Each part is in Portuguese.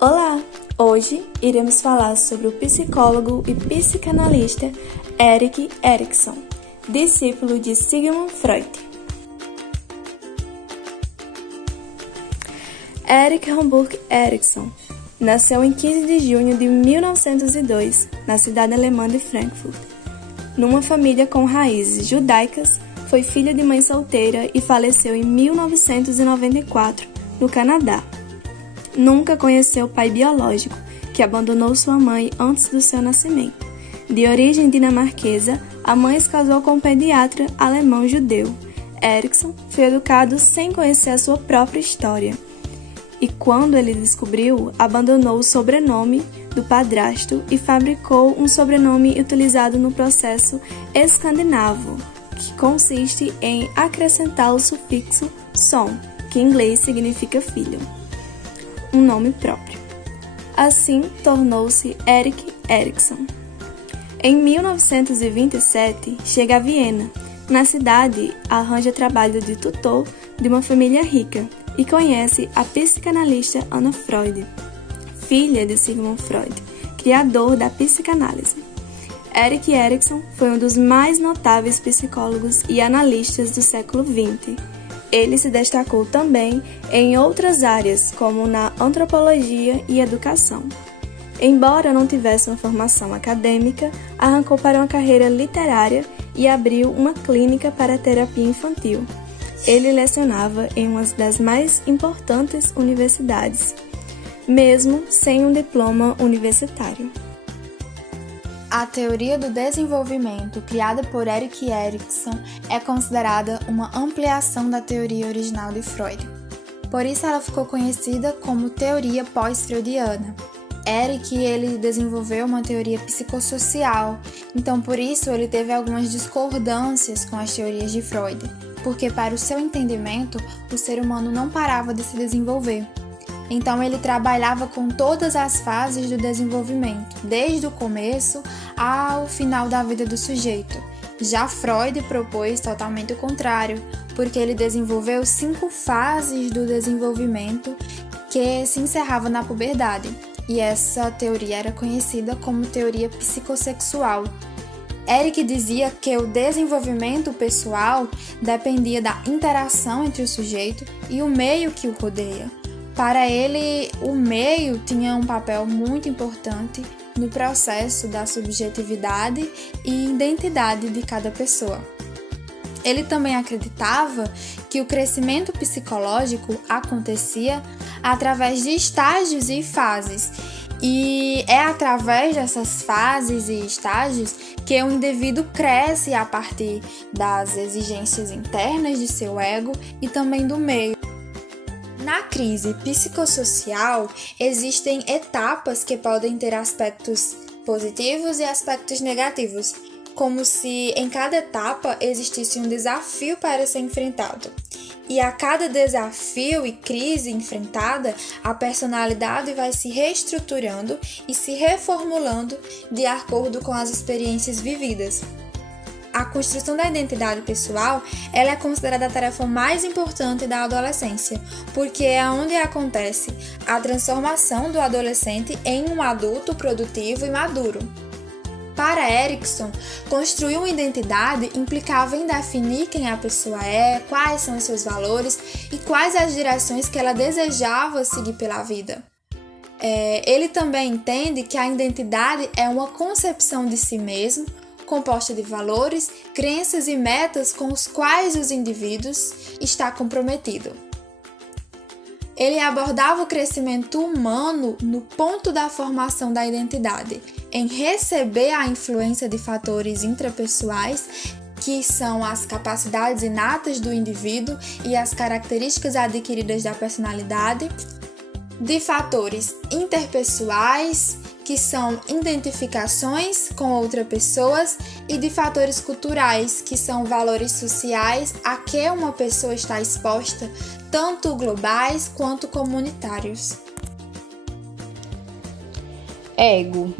Olá! Hoje iremos falar sobre o psicólogo e psicanalista Erik Erikson, discípulo de Sigmund Freud. Erik Hamburg Erikson nasceu em 15 de junho de 1902, na cidade alemã de Frankfurt. Numa família com raízes judaicas, foi filho de mãe solteira e faleceu em 1994, no Canadá. Nunca conheceu o pai biológico, que abandonou sua mãe antes do seu nascimento. De origem dinamarquesa, a mãe se casou com um pediatra alemão-judeu. Erikson foi educado sem conhecer a sua própria história. E quando ele descobriu, abandonou o sobrenome do padrasto e fabricou um sobrenome utilizado no processo escandinavo, que consiste em acrescentar o sufixo son, que em inglês significa filho, um nome próprio. Assim, tornou-se Erik Erikson. Em 1927, chega a Viena. Na cidade, arranja trabalho de tutor de uma família rica e conhece a psicanalista Anna Freud, filha de Sigmund Freud, criador da psicanálise. Erik Erikson foi um dos mais notáveis psicólogos e analistas do século XX. Ele se destacou também em outras áreas, como na antropologia e educação. Embora não tivesse uma formação acadêmica, arrancou para uma carreira literária e abriu uma clínica para terapia infantil. Ele lecionava em uma das mais importantes universidades, mesmo sem um diploma universitário. A teoria do desenvolvimento, criada por Erik Erikson, é considerada uma ampliação da teoria original de Freud. Por isso ela ficou conhecida como teoria pós-freudiana. Erik, ele desenvolveu uma teoria psicossocial, então por isso ele teve algumas discordâncias com as teorias de Freud, porque para o seu entendimento, o ser humano não parava de se desenvolver. Então ele trabalhava com todas as fases do desenvolvimento, desde o começo ao final da vida do sujeito. Já Freud propôs totalmente o contrário, porque ele desenvolveu 5 fases do desenvolvimento que se encerravam na puberdade, e essa teoria era conhecida como teoria psicossexual. Erik dizia que o desenvolvimento pessoal dependia da interação entre o sujeito e o meio que o rodeia. Para ele, o meio tinha um papel muito importante no processo da subjetividade e identidade de cada pessoa. Ele também acreditava que o crescimento psicológico acontecia através de estágios e fases, e é através dessas fases e estágios que o indivíduo cresce a partir das exigências internas de seu ego e também do meio. Na crise psicossocial, existem etapas que podem ter aspectos positivos e aspectos negativos, como se em cada etapa existisse um desafio para ser enfrentado. E a cada desafio e crise enfrentada, a personalidade vai se reestruturando e se reformulando de acordo com as experiências vividas. A construção da identidade pessoal, ela é considerada a tarefa mais importante da adolescência, porque é onde acontece a transformação do adolescente em um adulto produtivo e maduro. Para Erikson, construir uma identidade implicava em definir quem a pessoa é, quais são os seus valores e quais as direções que ela desejava seguir pela vida. Ele também entende que a identidade é uma concepção de si mesmo, composta de valores, crenças e metas com os quais os indivíduos estão comprometidos. Ele abordava o crescimento humano no ponto da formação da identidade, em receber a influência de fatores intrapessoais, que são as capacidades inatas do indivíduo e as características adquiridas da personalidade, de fatores interpessoais, que são identificações com outras pessoas, e de fatores culturais, que são valores sociais a que uma pessoa está exposta, tanto globais quanto comunitários. Ego.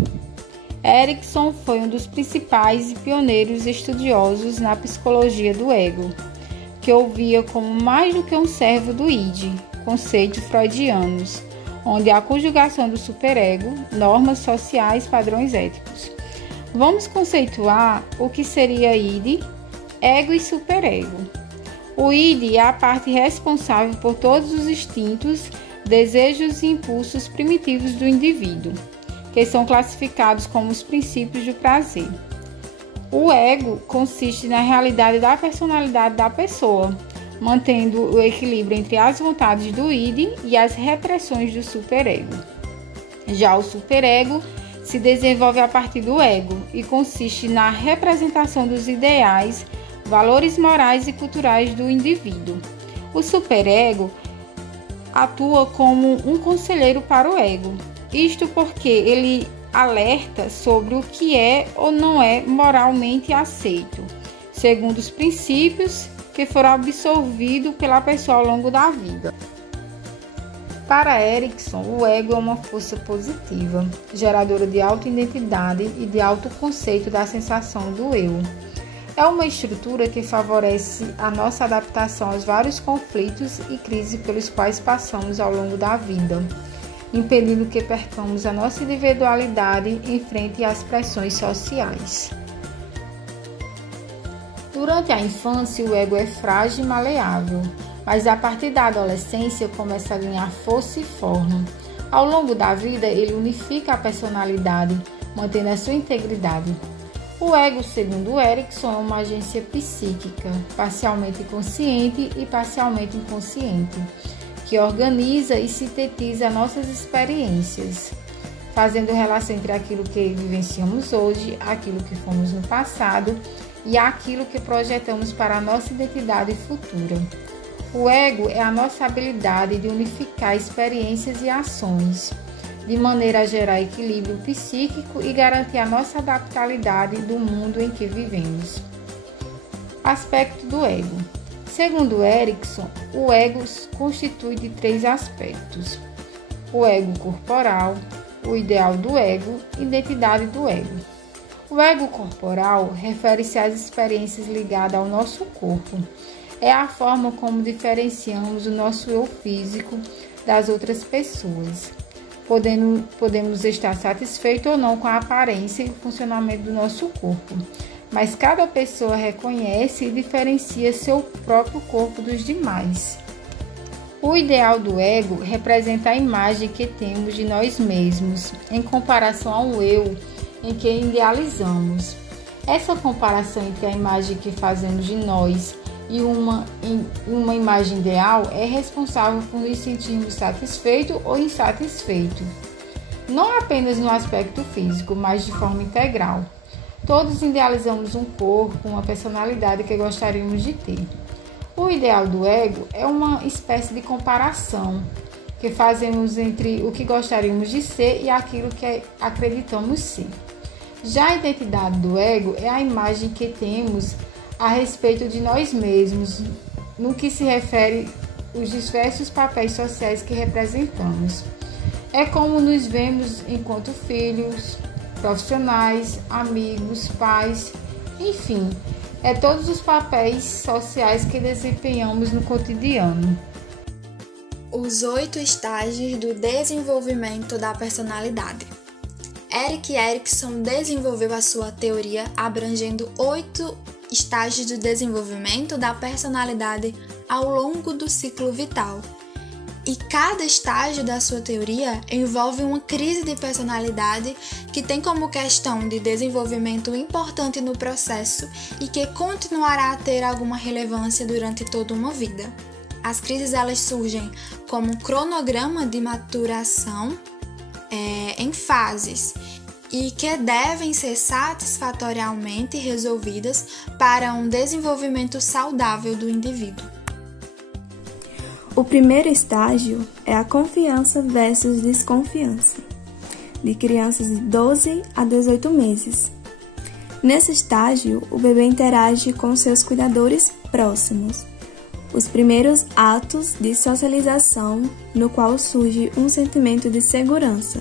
Erikson foi um dos principais e pioneiros estudiosos na psicologia do ego, que o via como mais do que um servo do id, conceitos freudianos, onde há a conjugação do superego, normas sociais, padrões éticos. Vamos conceituar o que seria id, ego e superego. O id é a parte responsável por todos os instintos, desejos e impulsos primitivos do indivíduo, que são classificados como os princípios do prazer. O ego consiste na realidade da personalidade da pessoa, mantendo o equilíbrio entre as vontades do id e as repressões do superego. Já o superego se desenvolve a partir do ego e consiste na representação dos ideais, valores morais e culturais do indivíduo. O superego atua como um conselheiro para o ego, isto porque ele alerta sobre o que é ou não é moralmente aceito, segundo os princípios que foram absorvidos pela pessoa ao longo da vida. Para Erikson, o ego é uma força positiva, geradora de autoidentidade e de autoconceito da sensação do eu. É uma estrutura que favorece a nossa adaptação aos vários conflitos e crises pelos quais passamos ao longo da vida, impedindo que percamos a nossa individualidade em frente às pressões sociais. Durante a infância, o ego é frágil e maleável, mas a partir da adolescência começa a ganhar força e forma. Ao longo da vida, ele unifica a personalidade, mantendo a sua integridade. O ego, segundo Erikson, é uma agência psíquica, parcialmente consciente e parcialmente inconsciente, que organiza e sintetiza nossas experiências, fazendo relação entre aquilo que vivenciamos hoje, aquilo que fomos no passado e aquilo que projetamos para a nossa identidade futura. O ego é a nossa habilidade de unificar experiências e ações, de maneira a gerar equilíbrio psíquico e garantir a nossa adaptabilidade do mundo em que vivemos. Aspecto do ego. Segundo Erikson, o ego se constitui de 3 aspectos: o ego corporal, o ideal do ego e a identidade do ego. O ego corporal refere-se às experiências ligadas ao nosso corpo. É a forma como diferenciamos o nosso eu físico das outras pessoas. Podemos estar satisfeitos ou não com a aparência e o funcionamento do nosso corpo, mas cada pessoa reconhece e diferencia seu próprio corpo dos demais. O ideal do ego representa a imagem que temos de nós mesmos, em comparação ao eu em que idealizamos. Essa comparação entre a imagem que fazemos de nós e uma imagem ideal é responsável por nos sentirmos satisfeitos ou insatisfeitos, não apenas no aspecto físico, mas de forma integral. Todos idealizamos um corpo, uma personalidade que gostaríamos de ter. O ideal do ego é uma espécie de comparação que fazemos entre o que gostaríamos de ser e aquilo que acreditamos ser. Já a identidade do ego é a imagem que temos a respeito de nós mesmos, no que se refere aos diversos papéis sociais que representamos. É como nos vemos enquanto filhos, profissionais, amigos, pais, enfim, é todos os papéis sociais que desempenhamos no cotidiano. Os 8 estágios do desenvolvimento da personalidade. Erik Erikson desenvolveu a sua teoria abrangendo 8 estágios do desenvolvimento da personalidade ao longo do ciclo vital. E cada estágio da sua teoria envolve uma crise de personalidade que tem como questão de desenvolvimento importante no processo e que continuará a ter alguma relevância durante toda uma vida. As crises elas surgem como um cronograma de maturação em fases e que devem ser satisfatoriamente resolvidas para um desenvolvimento saudável do indivíduo. O primeiro estágio é a confiança versus desconfiança, de crianças de 12 a 18 meses. Nesse estágio, o bebê interage com seus cuidadores próximos. Os primeiros atos de socialização, no qual surge um sentimento de segurança,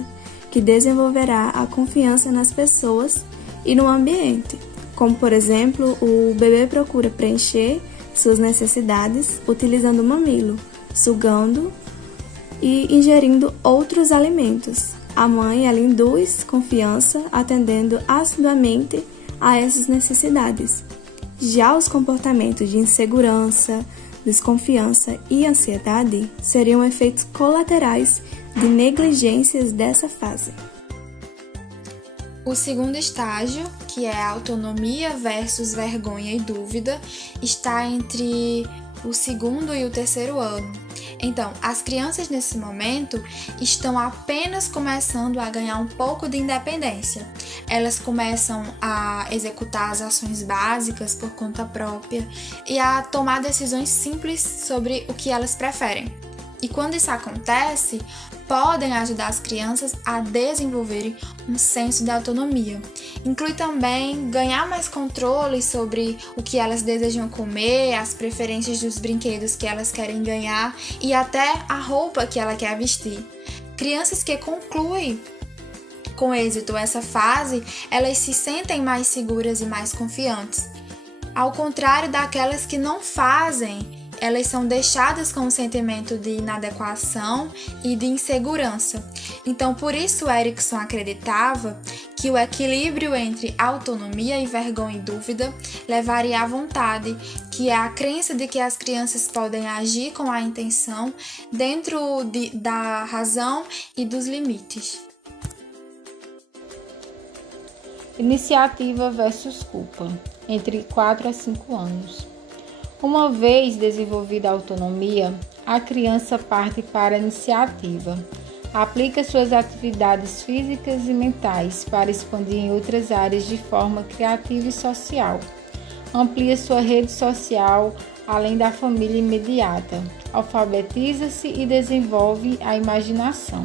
que desenvolverá a confiança nas pessoas e no ambiente, como por exemplo, o bebê procura preencher suas necessidades utilizando o mamilo, sugando e ingerindo outros alimentos. A mãe, ela induz confiança, atendendo assiduamente a essas necessidades. Já os comportamentos de insegurança, desconfiança e ansiedade seriam efeitos colaterais de negligências dessa fase. O segundo estágio, que é a autonomia versus vergonha e dúvida, está entre o segundo e o terceiro ano. Então, as crianças nesse momento estão apenas começando a ganhar um pouco de independência. Elas começam a executar as ações básicas por conta própria e a tomar decisões simples sobre o que elas preferem. E quando isso acontece, podem ajudar as crianças a desenvolverem um senso de autonomia. Inclui também ganhar mais controle sobre o que elas desejam comer, as preferências dos brinquedos que elas querem ganhar e até a roupa que ela quer vestir. Crianças que concluem com êxito essa fase, elas se sentem mais seguras e mais confiantes. Ao contrário daquelas que não fazem, elas são deixadas com um sentimento de inadequação e de insegurança. Então, por isso, Erikson acreditava que o equilíbrio entre autonomia e vergonha e dúvida levaria à vontade, que é a crença de que as crianças podem agir com a intenção dentro da razão e dos limites. Iniciativa versus culpa, entre 4 a 5 anos. Uma vez desenvolvida a autonomia, a criança parte para a iniciativa, aplica suas atividades físicas e mentais para expandir em outras áreas de forma criativa e social, amplia sua rede social além da família imediata, alfabetiza-se e desenvolve a imaginação.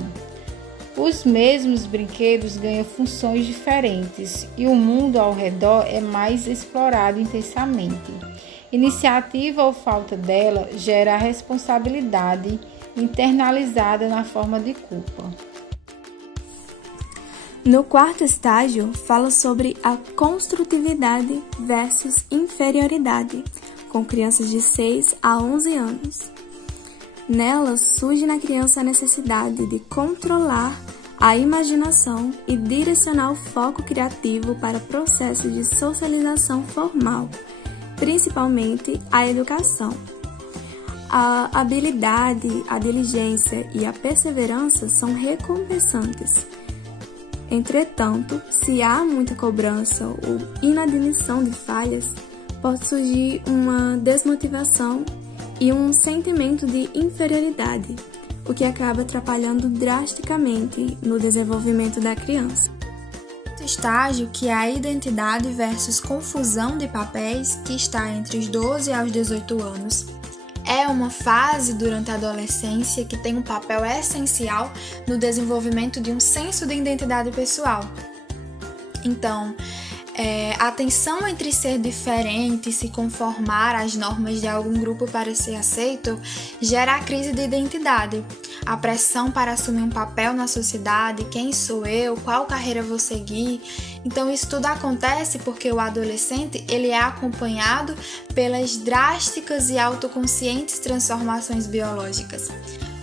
Os mesmos brinquedos ganham funções diferentes e o mundo ao redor é mais explorado intensamente. Iniciativa ou falta dela gera a responsabilidade internalizada na forma de culpa. No quarto estágio, fala sobre a construtividade versus inferioridade, com crianças de 6 a 11 anos. Nela surge na criança a necessidade de controlar a imaginação e direcionar o foco criativo para processos de socialização formal, principalmente a educação. A habilidade, a diligência e a perseverança são recompensantes. Entretanto, se há muita cobrança ou inadmissão de falhas, pode surgir uma desmotivação e um sentimento de inferioridade, o que acaba atrapalhando drasticamente no desenvolvimento da criança. Estágio, que é a identidade versus confusão de papéis, que está entre os 12 aos 18 anos. É uma fase durante a adolescência que tem um papel essencial no desenvolvimento de um senso de identidade pessoal. Então, a tensão entre ser diferente e se conformar às normas de algum grupo para ser aceito gera a crise de identidade. A pressão para assumir um papel na sociedade, quem sou eu, qual carreira vou seguir. Então isso tudo acontece porque o adolescente ele é acompanhado pelas drásticas e autoconscientes transformações biológicas.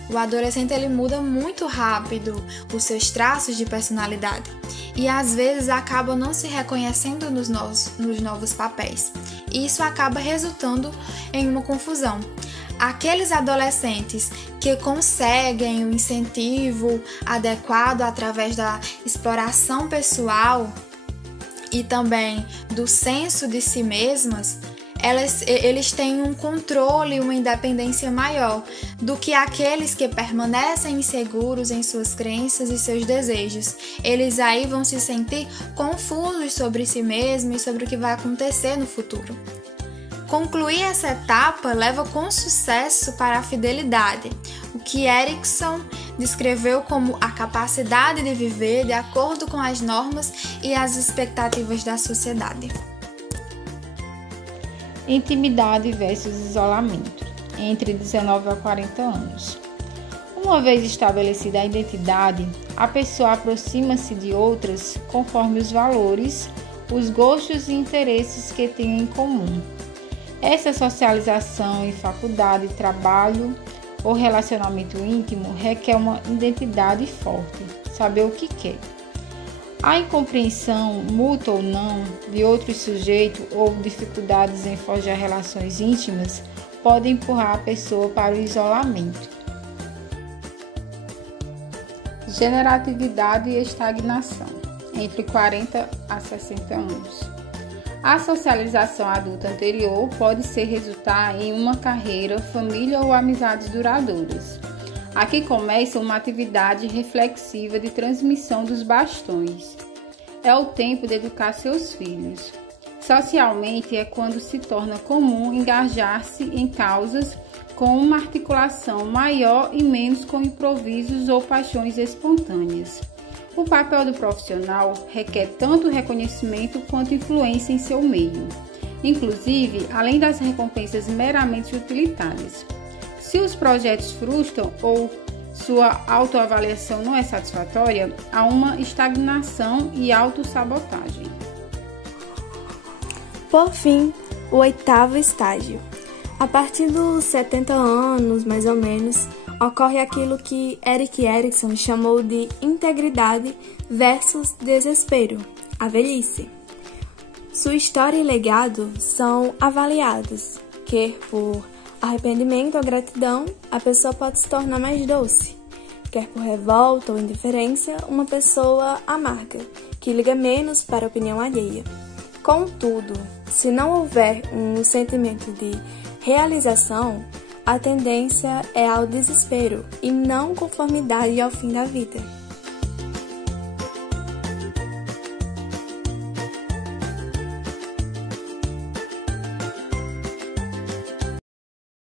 O adolescente ele muda muito rápido os seus traços de personalidade e às vezes acaba não se reconhecendo nos novos papéis. E isso acaba resultando em uma confusão. Aqueles adolescentes que conseguem o incentivo adequado através da exploração pessoal e também do senso de si mesmas, eles têm um controle e uma independência maior do que aqueles que permanecem inseguros em suas crenças e seus desejos. Eles aí vão se sentir confusos sobre si mesmos e sobre o que vai acontecer no futuro. Concluir essa etapa leva com sucesso para a fidelidade, o que Erikson descreveu como a capacidade de viver de acordo com as normas e as expectativas da sociedade. Intimidade versus isolamento, entre 19 a 40 anos. Uma vez estabelecida a identidade, a pessoa aproxima-se de outras conforme os valores, os gostos e interesses que têm em comum. Essa socialização em faculdade, trabalho ou relacionamento íntimo requer uma identidade forte, saber o que quer. A incompreensão, mútua ou não, de outro sujeito ou dificuldades em forjar relações íntimas podem empurrar a pessoa para o isolamento. Generatividade e estagnação, entre 40 a 60 anos. A socialização adulta anterior pode resultar em uma carreira, família ou amizades duradouras. Aqui começa uma atividade reflexiva de transmissão dos bastões. É o tempo de educar seus filhos. Socialmente é quando se torna comum engajar-se em causas com uma articulação maior e menos com improvisos ou paixões espontâneas. O papel do profissional requer tanto reconhecimento quanto influência em seu meio, inclusive além das recompensas meramente utilitárias. Se os projetos frustram ou sua autoavaliação não é satisfatória, há uma estagnação e autossabotagem. Por fim, o 8º estágio. A partir dos 70 anos, mais ou menos, ocorre aquilo que Erik Erikson chamou de integridade versus desespero, a velhice. Sua história e legado são avaliados, quer por arrependimento ou gratidão, a pessoa pode se tornar mais doce, quer por revolta ou indiferença, uma pessoa amarga, que liga menos para a opinião alheia. Contudo, se não houver um sentimento de realização, a tendência é ao desespero e não conformidade ao fim da vida.